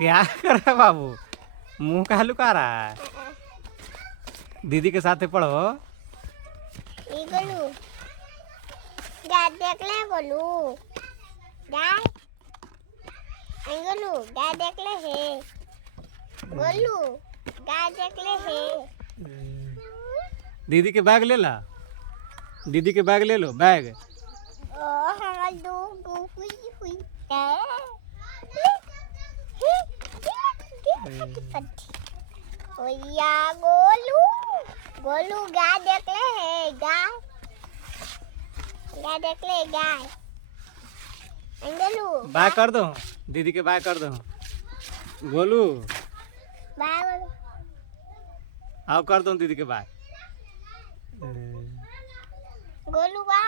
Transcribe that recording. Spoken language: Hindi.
क्या कर रहा है बाबू? मुंह का लुका रहा है। दीदी के साथ पढ़ो। ये गोलू गाय देख ले गोलू गाय गोलू गाय देख ले है गोलू गाय देख ले है। दीदी के बैग ले ला। दीदी के बैग ले लो बैग। ओ हमारा दो हुई हुई ओया गोलू गोलू गाय देख ले है गाय गाय देख ले गाय गोलू बाय कर दो। दीदी के बाय कर दो। गोलू बाय आओ कर दो दीदी के बाय। गोलू बाय